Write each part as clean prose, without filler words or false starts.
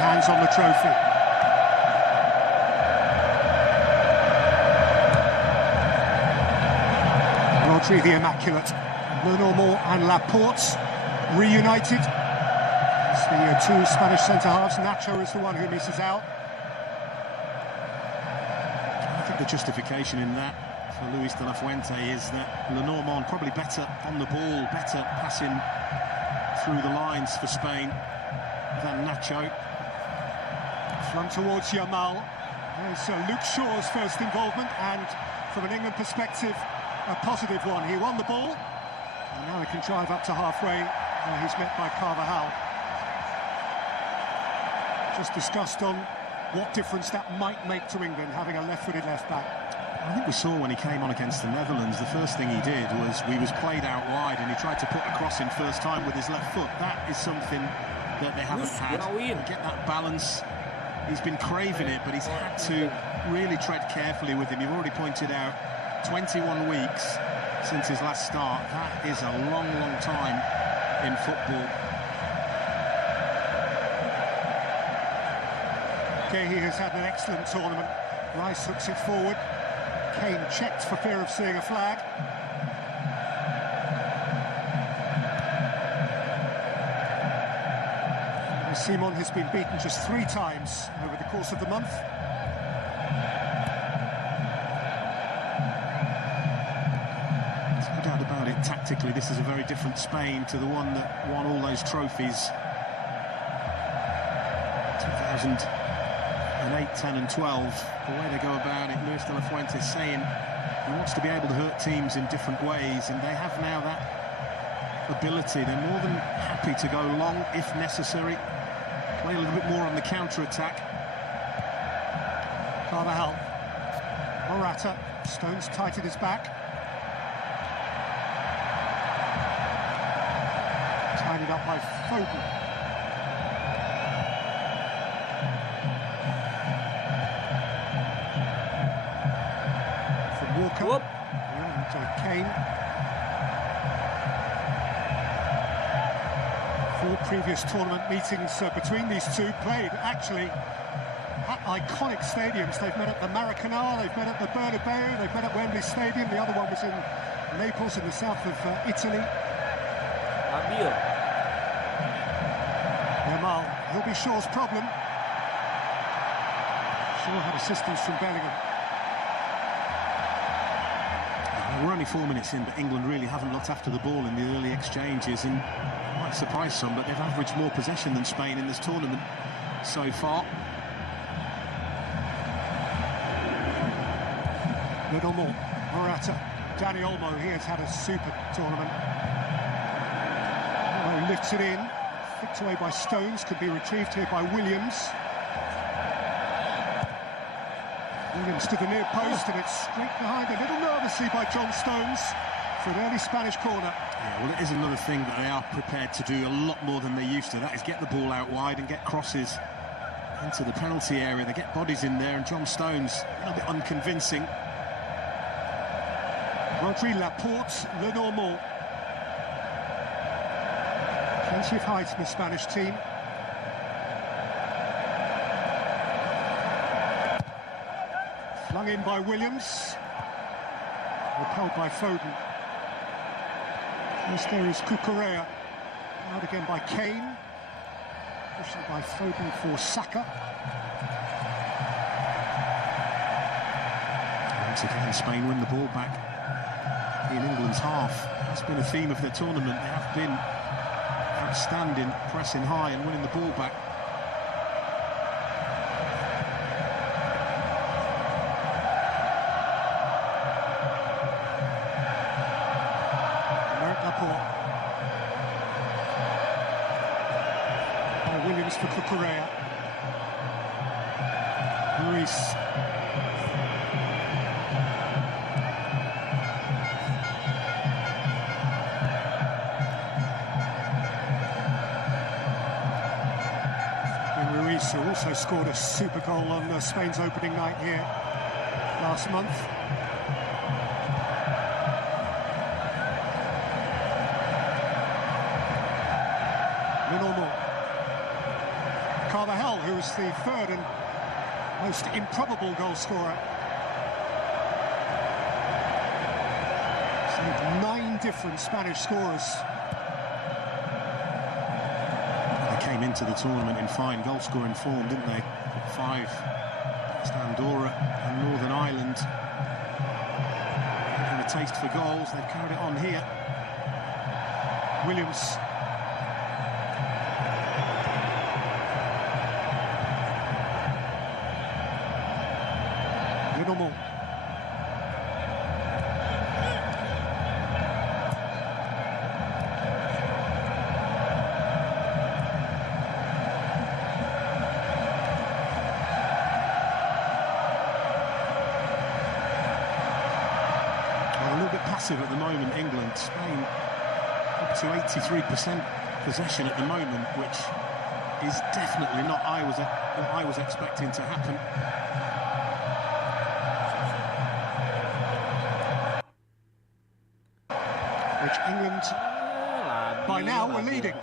hands on the trophy. Rodri the Immaculate. Namun and Laporte reunited. It's the two Spanish centre-halves. Nacho is the one who misses out. I think the justification in that for Luis de la Fuente is that Namun probably better on the ball, better passing through the lines for Spain than Nacho. Flung towards Yamal. There's Luke Shaw's first involvement, and from an England perspective, a positive one. He won the ball, and now he can drive up to halfway, where he's met by Carvajal. Just discussed on what difference that might make to England, having a left-footed left-back. I think we saw when he came on against the Netherlands, the first thing he did was he was played out wide and he tried to put a cross in first time with his left foot. That is something that they haven't had. Get that balance. He's been craving it, but he's had to really tread carefully with him. You've already pointed out 21 weeks since his last start. That is a long, long time in football. Okay, he has had an excellent tournament. Rice hooks it forward. Kane checked for fear of seeing a flag. Simon has been beaten just 3 times over the course of the month. There's no doubt about it, tactically this is a very different Spain to the one that won all those trophies 2008, 10 and 12. The way they go about it, Luis de la Fuente is saying he wants to be able to hurt teams in different ways, and they have now that ability. They're more than happy to go long if necessary, play a little bit more on the counter-attack. Carvajal, Morata, Stones tight at his back. Tied up by Foden. From Walker, and Kane. 4 previous tournament meetings between these two, played actually at iconic stadiums. They've met at the Maracanã, they've met at the Bernabeu, they've met at Wembley Stadium. The other one was in Naples in the south of Italy. Yamal, he'll be Shaw's problem. Shaw had assistance from Bellingham. We're only 4 minutes in, but England really haven't looked after the ball in the early exchanges, and might surprise some, but they've averaged more possession than Spain in this tournament so far. Olmo, Morata, Dani Olmo, he has had a super tournament. Olmo lifts it in, flicked away by Stones, could be retrieved here by Williams. Williams to the near post, and it's straight behind, a little nervously by John Stones for an early Spanish corner. Yeah, well, it is another thing that they are prepared to do a lot more than they used to. That is get the ball out wide and get crosses into the penalty area. They get bodies in there, and John Stones a little bit unconvincing. Rodri, Laporte, Namun. Plenty of height in the Spanish team. Flung in by Williams. Repelled by Foden. First there is Cucurella. Out again by Kane. Pushed by Foden for Saka. Once again, Spain win the ball back in England's half. That's been a theme of their tournament. They have been outstanding, pressing high and winning the ball back. Williams for Cucurella. Ruiz. And Ruiz, who also scored a super goal on Spain's opening night here last month. Carvajal, who was the third and most improbable goal scorer. So 9 different Spanish scorers. They came into the tournament in fine goal-scoring form, didn't they? 5 against Andorra and Northern Ireland. Having a taste for goals, they've carried it on here. Williams. Namun. A little bit passive at the moment, England. Spain up to 83% possession at the moment, which is definitely not what I was expecting to happen. Which England, by now, were leading.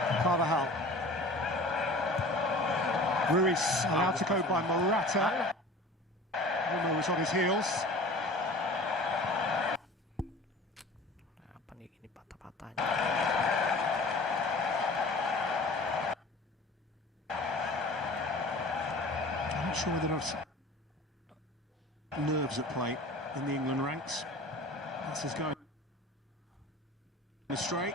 Carvajal. Ruiz allowed to go by Morata. Olmo was on his heels. Apa nih ini patah-patahnya? I'm not sure whether there's nerves at play in the England ranks. This is going straight.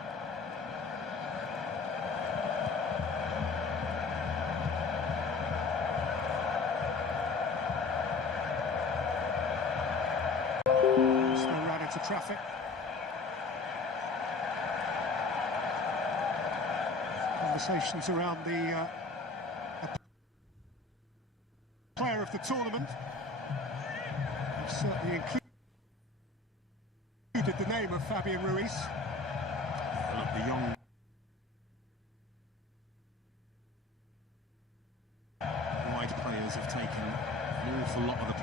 Still ran into traffic. Conversations around the player of the tournament. Certainly included the name of Fabian Ruiz. Look, the young wide players have taken an awful lot of the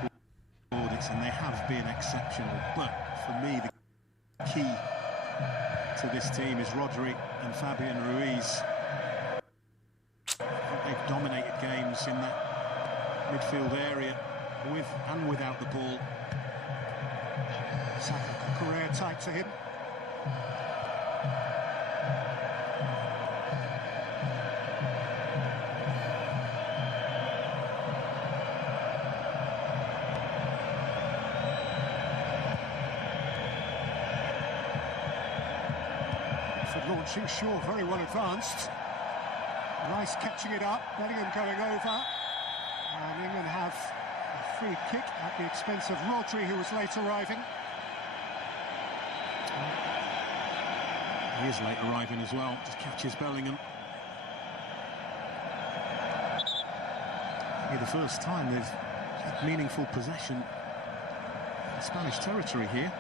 plaudits, and they have been exceptional. But for me, the key to this team is Rodri and Fabian Ruiz. I think they've dominated games in that midfield area, with and without the ball. Saka Correa tight to him. For launching, Shaw very well advanced. Rice catching it up, Bellingham going over. And England have a free kick at the expense of Rodri, who was late arriving. He is late arriving as well, just catches Bellingham. Maybe the first time they've had meaningful possession in Spanish territory here.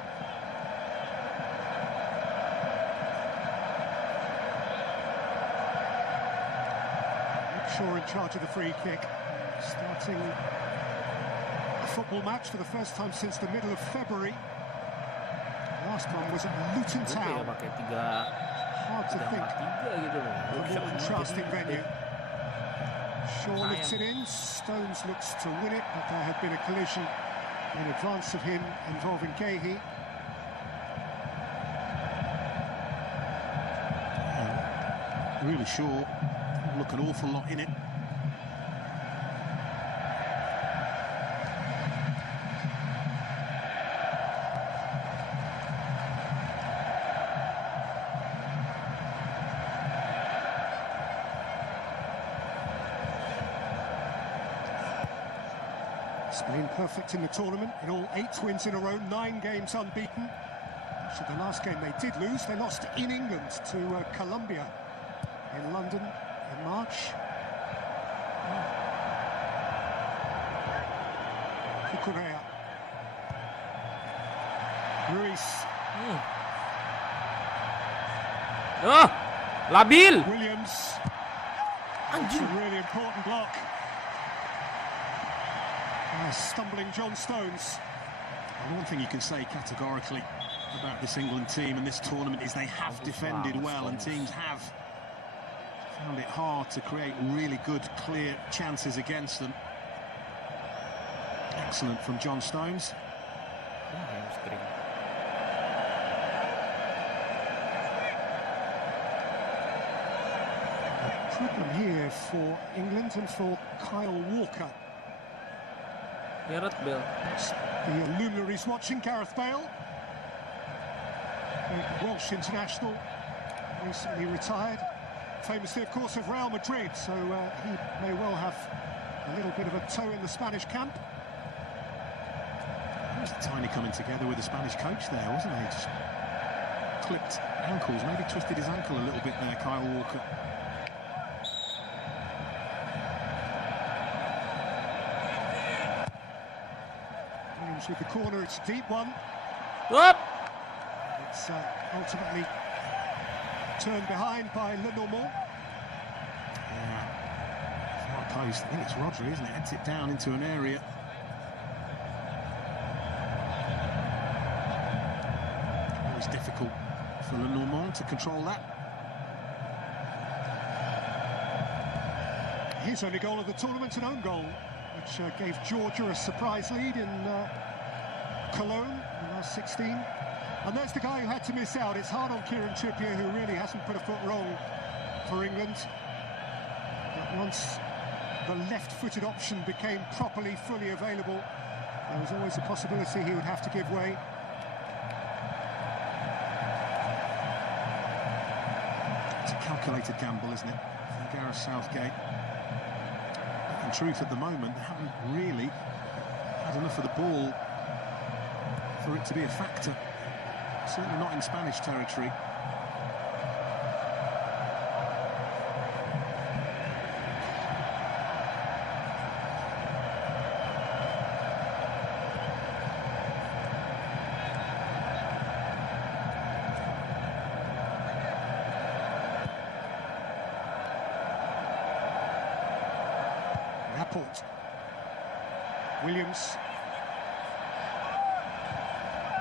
Shaw in charge of the free kick. Starting a football match for the first time since the middle of February. Last one was at Luton Town. Hard to think of a more contrasting venue. Shaw lifts it in, Stones looks to win it, but there had been a collision in advance of him involving Gehi. Really Shaw, look an awful lot in it. Spain perfect in the tournament, in all 8 wins in a row, 9 games unbeaten. So the last game they did lose, they lost in England to Colombia in London in March. Correa. Ruiz. Labil. Williams. It's a really important block. Stumbling John Stones. And one thing you can say categorically about this England team and this tournament is they have defended well, and teams have found it hard to create really good, clear chances against them. Excellent from John Stones. Problem here for England and for Kyle Walker. Gareth Bale. The luminaries watching. Gareth Bale, the Welsh international, recently retired, famously of course of Real Madrid, so he may well have a little bit of a toe in the Spanish camp. It was a tiny coming together with the Spanish coach there, wasn't he? Just clipped ankles, maybe twisted his ankle a little bit there, Kyle Walker. With the corner, it's a deep one. Up. It's ultimately turned behind by Namun. Yeah, far post. I think it's Rodri, isn't it? Heads it down into an area. Always difficult for Namun to control that. His only goal of the tournament, an own goal, which gave Georgia a surprise lead in Cologne in the last 16. And there's the guy who had to miss out. It's hard on Kieran Trippier, who really hasn't put a foot wrong for England. But once the left-footed option became properly, fully available, there was always a possibility he would have to give way. It's a calculated gamble, isn't it, for Gareth Southgate? In truth, at the moment, they haven't really had enough of the ball for it to be a factor. Certainly not in Spanish territory.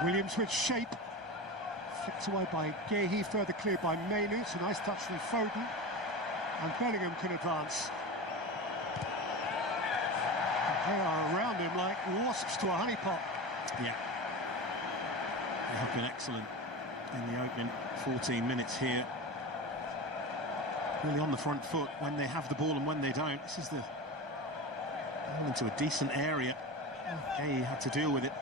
Williams with shape, flicked away by Gehi, further cleared by Mainu. It's a nice touch from Foden, and Bellingham can advance. They are around him like wasps to a honeypot. Yeah, they have been excellent in the opening 14 minutes here. Really on the front foot when they have the ball and when they don't. This is the ball into a decent area. Gehi had to deal with it.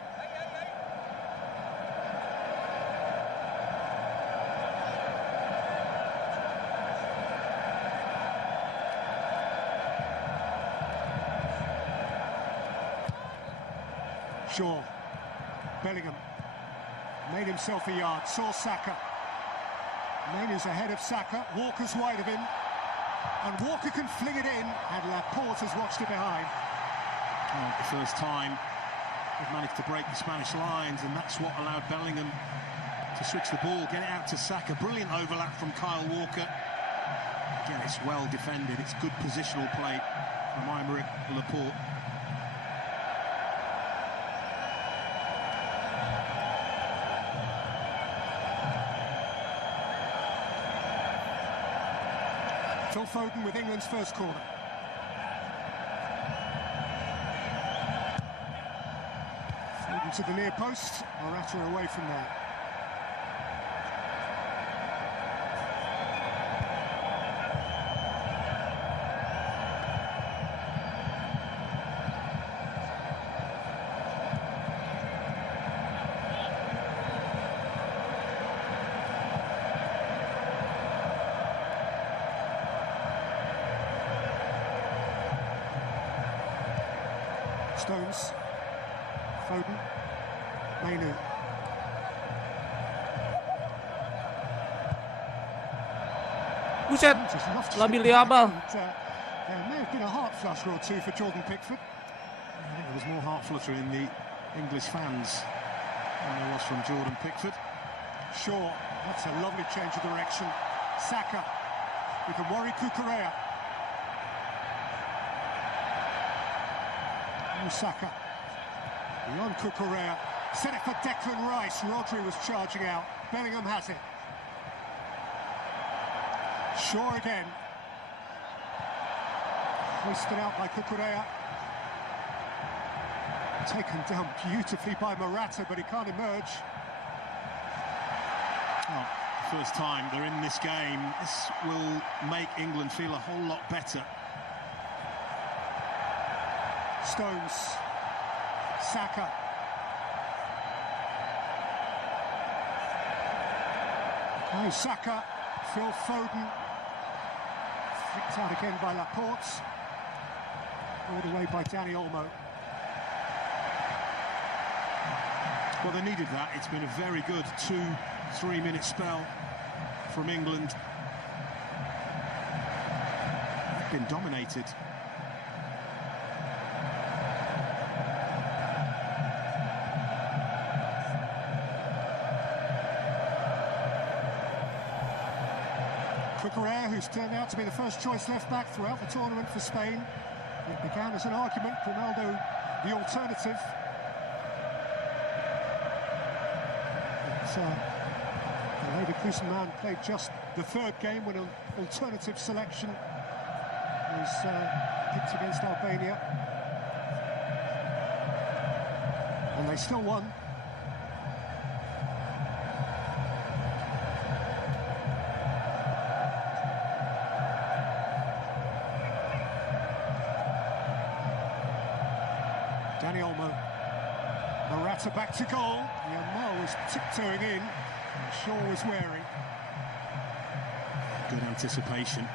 Shaw, Bellingham made himself a yard, saw Saka. Mainu's ahead of Saka, Walker's wide of him, and Walker can fling it in, and Laporte has watched it behind. Oh, the first time they've managed to break the Spanish lines, and that's what allowed Bellingham to switch the ball, get it out to Saka. Brilliant overlap from Kyle Walker. Again, it's well defended, it's good positional play from Aymeric Laporte. Phil Foden with England's first corner. Foden to the near post, Morata away from there. Stones, Foden, Mainu. Buset, Lamine Yamal. There may have been a heart flutter or two for Jordan Pickford. I think there was more heart flutter in the English fans than there was from Jordan Pickford. Shaw, that's a lovely change of direction. Saka, we can worry Cucurella. Saka, beyond Cucurella. Set it for Declan Rice. Rodri was charging out. Bellingham has it. Shaw again. Hoisted out by Cucurella. Taken down beautifully by Morata, but he can't emerge. Oh, first time they're in this game. This will make England feel a whole lot better. Stones. Saka. Oh, Saka. Phil Foden. Flicked out again by Laporte. All the way by Dani Olmo. Well, they needed that. It's been a very good 2-3 minute spell from England. They've been dominated. Cucurella, who's turned out to be the first choice left-back throughout the tournament for Spain. It began as an argument, Ronaldo the alternative. But the Leverkusen man played just the third game when an alternative selection was picked against Albania. And they still won. Dani Olmo. Morata back to goal. Yamal was tiptoeing in, and Shaw was wary. Good anticipation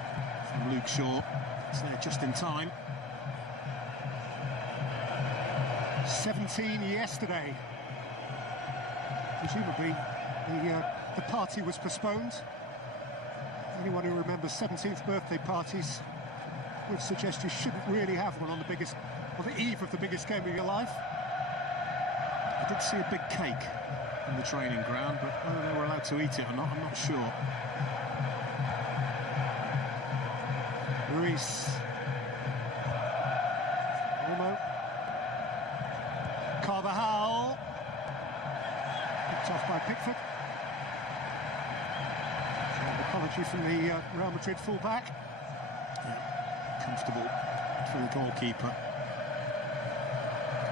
from Luke Shaw. It's there just in time. 17 yesterday. Presumably, the party was postponed. Anyone who remembers 17th birthday parties would suggest you shouldn't really have one on the eve of the biggest game of your life. I did see a big cake in the training ground, but whether they were allowed to eat it or not, I'm not sure. Ruiz. Olmo. Carvajal. Picked off by Pickford. An apology from the Real Madrid fullback. Yeah, comfortable for the goalkeeper.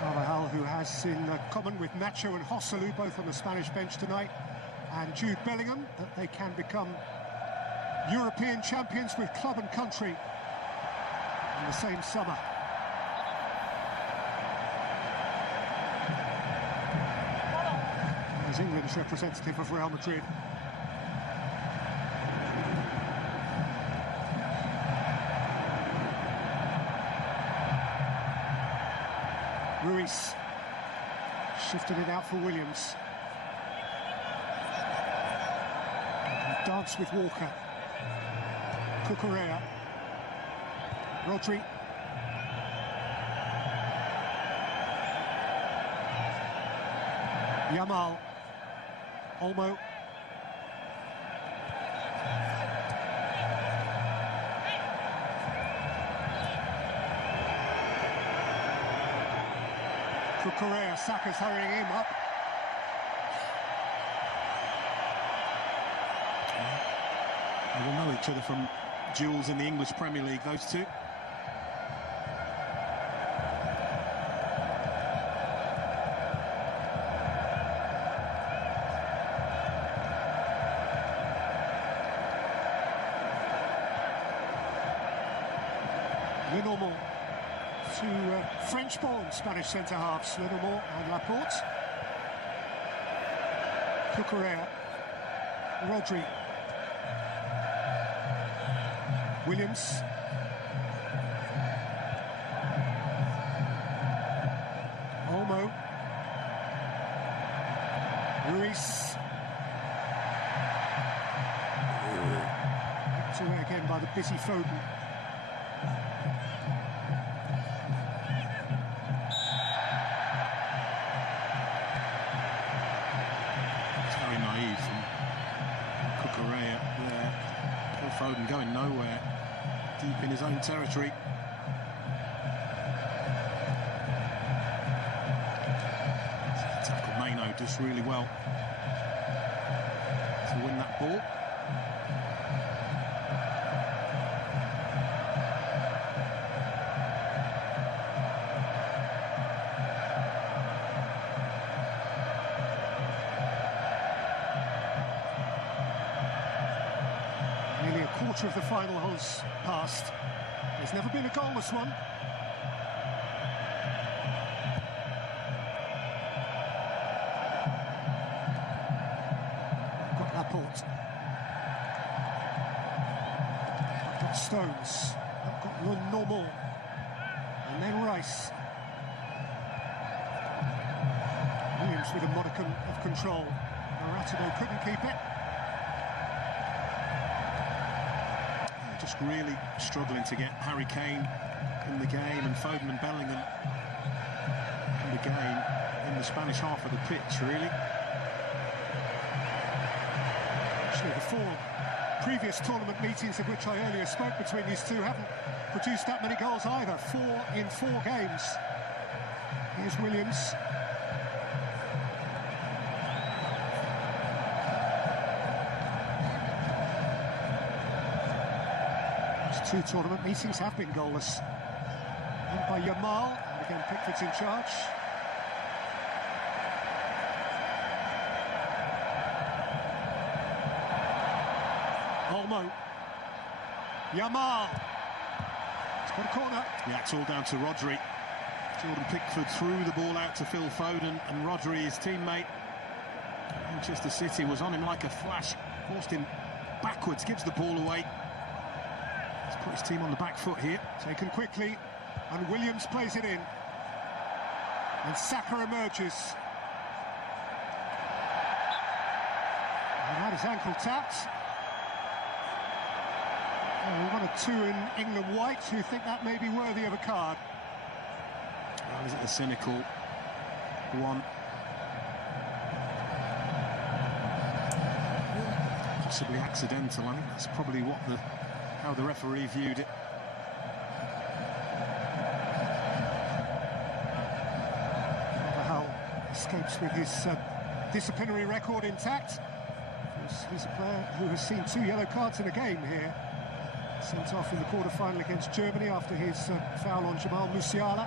Carvajal, who has in common with Nacho and Joselu, both on the Spanish bench tonight, and Jude Bellingham, that they can become European champions with club and country in the same summer. As England's representative of Real Madrid. Ruiz shifted it out for Williams. Dance with Walker. Cucurella. Rodri. Yamal. Olmo. Cucurella. Saka's hurrying him up. They will know each other from duels in the English Premier League, those two. Namun, two French-born Spanish centre-halves, Namun and Laporte. Cucurella. Rodri. Williams. Olmo. Ruiz. Picked away again by the busy Foden. It's very naive from Cucurella there. Poor Foden going nowhere. Deep in his own territory. Tackle may not just really well to win that ball. Nearly a quarter of the final has passed. There's never been a goalless one. Laporte. I've got Stones. I've got Namun. And then Rice. Williams with a modicum of control. Morata couldn't keep it. Just really struggling to get Harry Kane in the game and Foden and Bellingham in the game in the Spanish half of the pitch, really. The 4 previous tournament meetings of which I earlier spoke between these two haven't produced that many goals either. 4 in 4 games. Here's Williams. Those 2 tournament meetings have been goalless. And by Yamal, and again Pickford's in charge. Olmo. Yamal. It's got a corner. Yeah, it's all down to Rodri. Jordan Pickford threw the ball out to Phil Foden, and Rodri, his teammate, Manchester City, was on him like a flash, forced him backwards, gives the ball away. He's put his team on the back foot here. Taken quickly, and Williams plays it in. And Saka emerges. And had his ankle tapped. One or 2 in England white who think that may be worthy of a card. Well, is it a cynical one? Possibly accidental. I think that's probably how the referee viewed it. Hull escapes with his disciplinary record intact. He's a player who has seen 2 yellow cards in a game here. Sent off in the quarter-final against Germany after his foul on Jamal Musiala.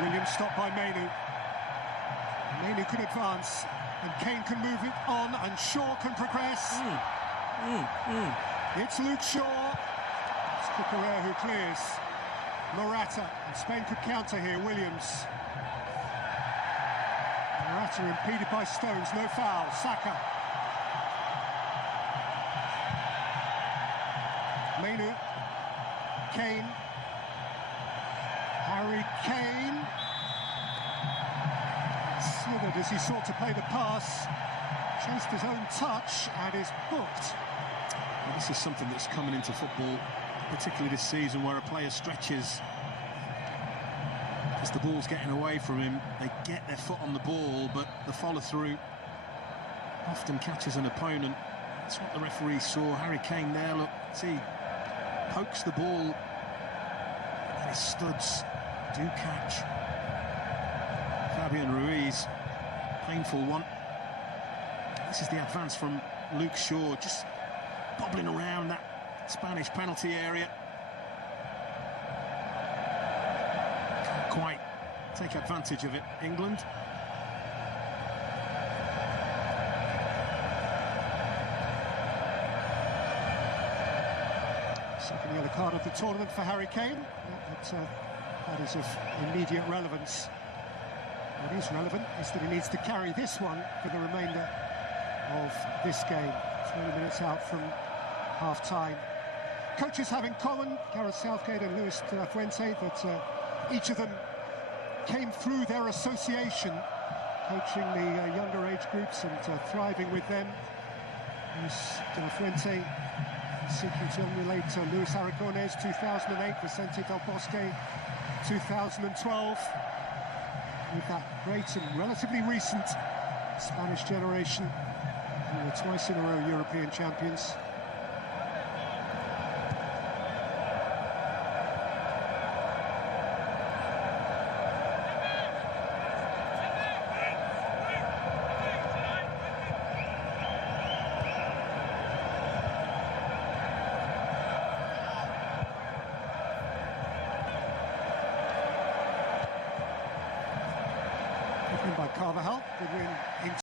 Williams stopped by Mainu. Mainu can advance, and Kane can move it on, and Shaw can progress. It's Luke Shaw. It's Cucurella who clears. Morata, and Spain could counter here. Williams. Morata impeded by Stones, no foul. Saka. Mainu. Kane. Harry Kane. Slithered as he sought to play the pass. Chased his own touch and is booked. Well, this is something that's coming into football, particularly this season, where a player stretches. As the ball's getting away from him, they get their foot on the ball, but the follow-through often catches an opponent. That's what the referee saw. Harry Kane there, look, see, pokes the ball, and his studs do catch Fabian Ruiz. Painful one. This is the advance from Luke Shaw, just bobbling around that Spanish penalty area. Quite take advantage of it, England. Second yellow card of the tournament for Harry Kane. That is of immediate relevance. What is relevant is that he needs to carry this one for the remainder of this game. 20 minutes out from half-time. Coaches have in common, Gareth Southgate and Luis de la Fuente, that each of them came through their association, coaching the younger age groups and thriving with them. Luis de la Fuente seeking to emulate Luis Aragonés 2008, Vicente Del Bosque 2012, with that great and relatively recent Spanish generation who were twice in a row European champions. Carvajal between